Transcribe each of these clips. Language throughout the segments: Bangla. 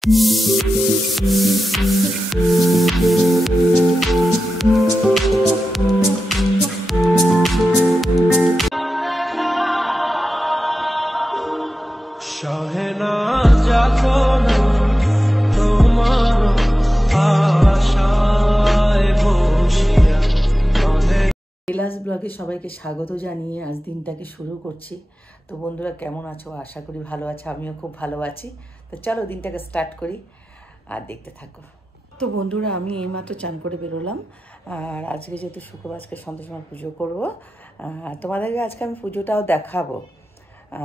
বিলাস ব্লগে সবাইকে স্বাগত জানিয়ে আজ দিনটাকে শুরু করছি। তো বন্ধুরা কেমন আছো? আশা করি ভালো আছো, আমিও খুব ভালো আছি। তো চলো দিনটাকে স্টার্ট করি আর দেখতে থাকো। তো বন্ধুরা আমি এইমাত্র চান করে বেরোলাম। আর আজকে যেহেতু শুক্রবার, আজকে সন্ধ্যার সময় পুজো করবো। তোমাদেরকে আজকে আমি পুজোটাও দেখাবো।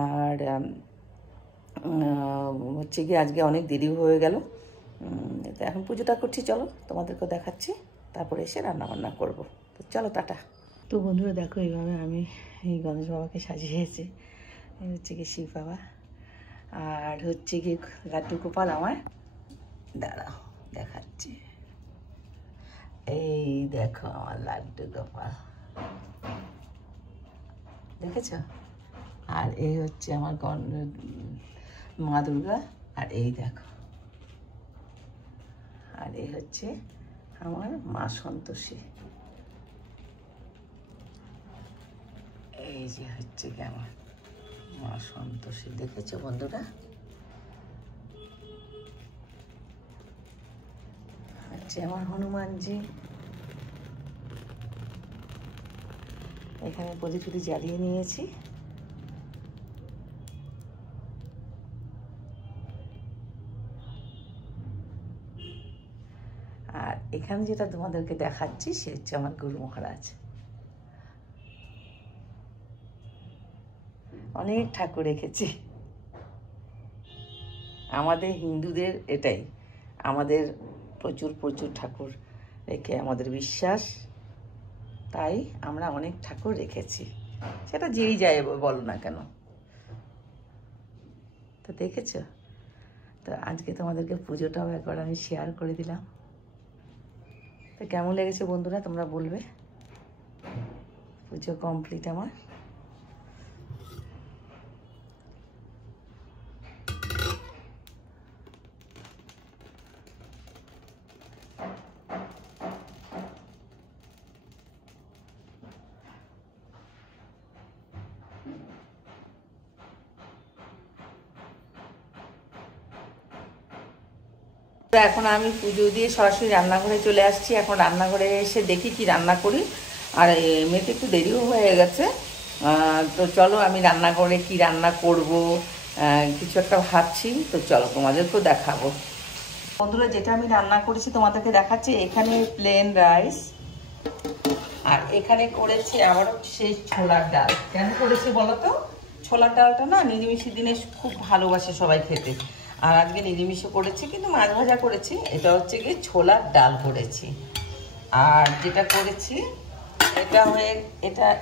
আর হচ্ছে কি আজকে অনেক দেরি হয়ে গেল, তো এখন পুজোটা করছি, চলো তোমাদেরকেও দেখাচ্ছি, তারপরে এসে রান্নাবান্না করবো। তো চলো টাটা। তো বন্ধুরা দেখো এইভাবে আমি এই গণেশ বাবাকে সাজিয়েছি। এই হচ্ছে কি শিব বাবা, আর হচ্ছে কি লাড্ডু গোপাল আমার। দাঁড়াও দেখাচ্ছি, এই দেখো আমার লাড্ডু গোপাল, দেখেছ? আর এই হচ্ছে আমার মা দুর্গা, আর এই দেখো, আর এই হচ্ছে আমার মা সন্তোষী। এই যে হচ্ছে কি আমার মা সন্তোষী, দেখেছো বন্ধুরা? হচ্ছে আমার হনুমানজি। এখানে প্রদীপ জ্বালিয়ে নিয়েছি। আর এখানে যেটা তোমাদেরকে দেখাচ্ছি সে হচ্ছে আমার গুরু মহারাজ। অনেক ঠাকুর রেখেছি। আমাদের হিন্দুদের এটাই, আমাদের প্রচুর প্রচুর ঠাকুর রেখে আমাদের বিশ্বাস, তাই আমরা অনেক ঠাকুর রেখেছি, সেটা যেই যায় বলো না কেন। তো দেখেছো? তো আজকে তোমাদেরকে পুজোটাও একবার আমি শেয়ার করে দিলাম। তো কেমন লেগেছে বন্ধুরা তোমরা বলবে। পুজো কমপ্লিট আমার। এখন আমি পুজো দিয়ে সরাসরি রান্নাঘরে চলে আসছি। এখন রান্নাঘরে এসে দেখি কি রান্না করি। আর এমনিতে একটু দেরিও হয়ে গেছে। তো চলো আমি রান্নাঘরে কি রান্না করব কিছু একটা ভাবছি। তো চলো তোমাদেরকেও দেখাবো। বন্ধুরা যেটা আমি রান্না করেছি তোমাদেরকে দেখাচ্ছি। এখানে প্লেন রাইস, আর এখানে করেছি আবার সেই ছোলার ডাল। কেন করেছি বলো তো? ছোলার ডালটা না নিরামিষের দিনে খুব ভালোবাসে সবাই খেতে। আর আজকে নিরামিষও করেছি, কিন্তু মাছ ভাজা করেছি। এটা হচ্ছে কি ছোলার ডাল করেছি। আর যেটা করেছি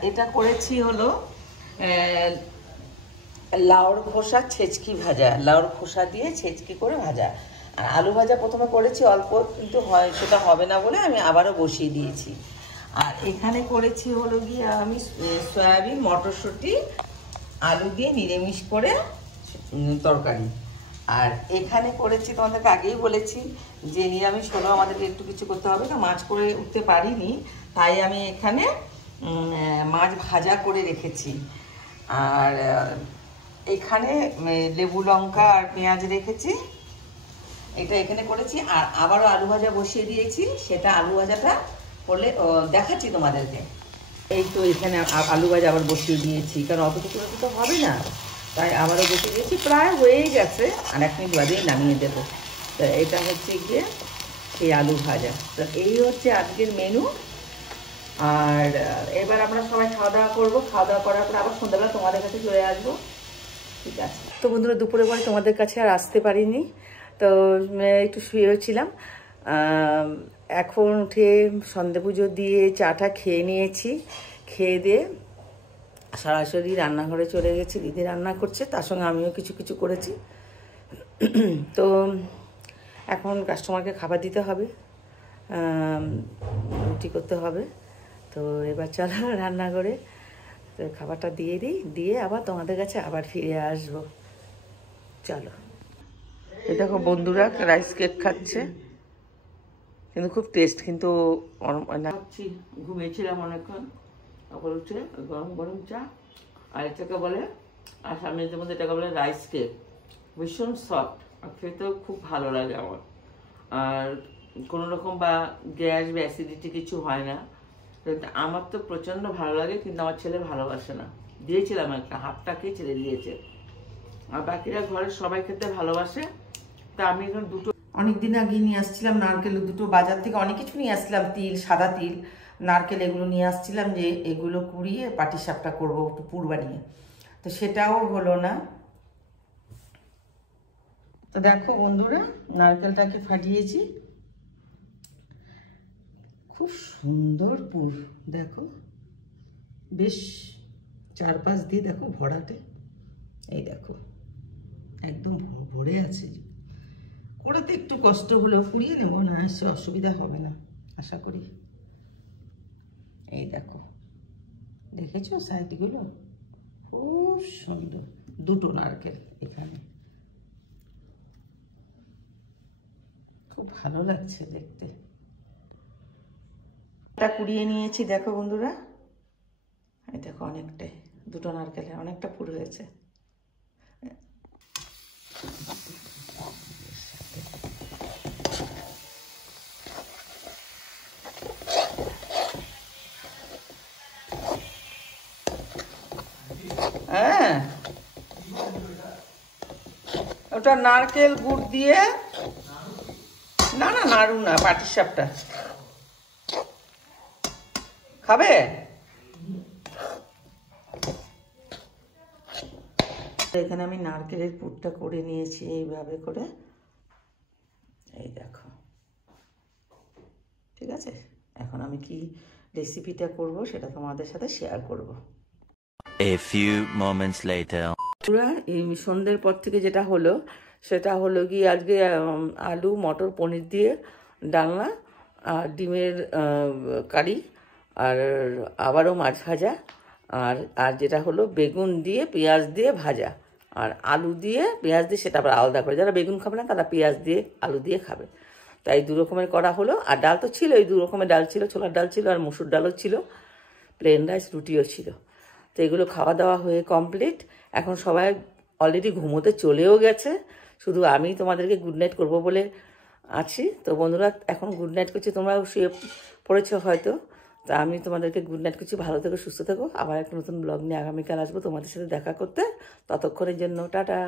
এটা করেছি হলো লাউর খোসা ছেচকি ভাজা, লাউর খোসা দিয়ে ছেচকি করে ভাজা। আর আলু ভাজা প্রথমে করেছি অল্প, কিন্তু সেটা হবে না বলে আমি আবারও বসিয়ে দিয়েছি। আর এখানে করেছি হলো গিয়ে আমি সয়াবিন মটরশুঁটি আলু দিয়ে নিরামিষ করে তরকারি। আর এখানে করেছি তোমাদেরকে আগেই বলেছি যে নিরামিষ হলো আমাদেরকে একটু কিছু করতে হবে না, মাছ করে উঠতে পারিনি, তাই আমি এখানে মাছ ভাজা করে রেখেছি। আর এখানে লেবু লঙ্কা আর পেঁয়াজ রেখেছি, এটা এখানে করেছি। আর আবারও আলু ভাজা বসিয়ে দিয়েছি, সেটা আলু ভাজাটা করলে দেখাচ্ছি তোমাদেরকে। এই তো এখানে আলু ভাজা আবার বসিয়ে দিয়েছি, কারণ অতটুকু তো হবে না, তাই আবারও বসিয়ে দিয়েছি। প্রায় হয়েই গেছে, আর 1 মিনিট বাদেই নামিয়ে দেবো। তো এটা হচ্ছে গিয়ে সেই আলু ভাজা। তো এই হচ্ছে আজকের মেনু। আর এবার আমরা সবাই খাওয়া দাওয়া করবো। খাওয়া দাওয়া করার পর আবার সন্ধ্যাবেলা তোমাদের কাছে চলে আসবো, ঠিক আছে? তো বন্ধুরা দুপুরে পরে তোমাদের কাছে আর আসতে পারিনি, তো একটু শুয়েছিলাম। এখন উঠে সন্ধে পুজো দিয়ে চাটা খেয়ে নিয়েছি। খেয়ে দিয়ে সরাসরি রান্নাঘরে চলে গেছি। দিদি রান্না করছে, তার সঙ্গে আমিও কিছু কিছু করেছি। তো এখন কাস্টমারকে খাবার দিতে হবে, রুটি করতে হবে। তো এবার চলো রান্নাঘরে তো খাবারটা দিয়ে দিই, দিয়ে আবার তোমাদের কাছে আবার ফিরে আসবো। চলো। এই দেখো বন্ধুরা রাইস কেক খাচ্ছে, কিন্তু খুব টেস্ট, কিন্তু ঘুমিয়েছিলাম অনেকক্ষণ, তারপর উঠে গরম গরম চা, আর এটাকে বলে আসামিদের মধ্যে এটাকে বলে রাইস কেক, ভীষণ সফট আর খেতেও খুব ভালো লাগে আমার। আর কোনো রকম বা গ্যাস বা অ্যাসিডিটি কিছু হয় না, আমার তো প্রচণ্ড ভালো লাগে, কিন্তু আমার ছেলে ভালোবাসে না। দিয়েছিলাম একটা, হাফটাকে ছেড়ে দিয়েছে, আর বাকিরা ঘরের সবাই খেতে ভালোবাসে। তা আমি এখন দুটো অনেকদিন আগে নিয়ে আসছিলাম নারকেল, দুটো বাজার থেকে অনেক কিছু নিয়ে আসছিলাম, তিল, সাদা তিল, নারকেল, এগুলো নিয়ে আসছিলাম যে এগুলো কুড়িয়ে পাটিসাপটা করবো একটু পুর বানিয়ে, তো সেটাও হলো না। তো দেখো বন্ধুরা নারকেলটাকে ফাটিয়েছি, খুব সুন্দর পুর, দেখো বেশ চারপাশ দিয়ে দেখো ভরাটে, এই দেখো একদম ভরে আছে। করাতে একটু কষ্ট হলেও পুড়িয়ে নেবো না, এসে অসুবিধা হবে না আশা করি। এই দেখো, দেখেছো সাইডগুলো খুব সুন্দর, দুটো নারকেল এখানে, খুব ভালো লাগছে দেখতে। এটা কুড়িয়ে নিয়েছি দেখো বন্ধুরা, এই দেখো অনেকটাই, দুটো নারকেলে অনেকটা পুর হয়েছে। হ্যাঁ, ওটা নারকেল গুড় দিয়ে, না না নাড়ু না, পাটিসাপটা খাবে? এখানে আমি নারকেলের পুরটা করে নিয়েছি এইভাবে করে, এই দেখো, ঠিক আছে। এখন আমি কি রেসিপিটা করব সেটা তোমাদের সাথে শেয়ার করব। A few moments later. পুরা এই সন্ধ্যের পর থেকে যেটা হলো সেটা হলো কি আজকে আলু মটর পনির দিয়ে ডালনা, আর ডিমের কারি, আর আবারও মাছ ভাজা, আর আর যেটা হলো বেগুন দিয়ে পেঁয়াজ দিয়ে ভাজা, আর আলু দিয়ে পেঁয়াজ দিয়ে, সেটা আবার আলাদা করে, যারা বেগুন খাবে না তারা পেঁয়াজ দিয়ে আলু দিয়ে খাবে। তাই দু রকমের করা হলো। আর ডাল তো ছিল, এই দু রকমের ডাল ছিল, ছোলার ডাল ছিল আর মুসুর ডালও ছিল, প্লেন রাইস, রুটিও ছিল। তো এগুলো খাওয়া দাওয়া হয়ে কমপ্লিট, এখন সবাই অলরেডি ঘুমোতে চলেও গেছে, শুধু আমি তোমাদেরকে গুড নাইট করবো বলে আছি। তো বন্ধুরা এখন গুড নাইট করছি, তোমরাও শুয়ে পড়েছো হয়তো, তা আমি তোমাদেরকে গুড নাইট করছি। ভালো থেকো, সুস্থ থেকো, আবার একটা নতুন ব্লগ নিয়ে আগামীকাল আসবো তোমাদের সাথে দেখা করতে। ততক্ষণের জন্য টাটা।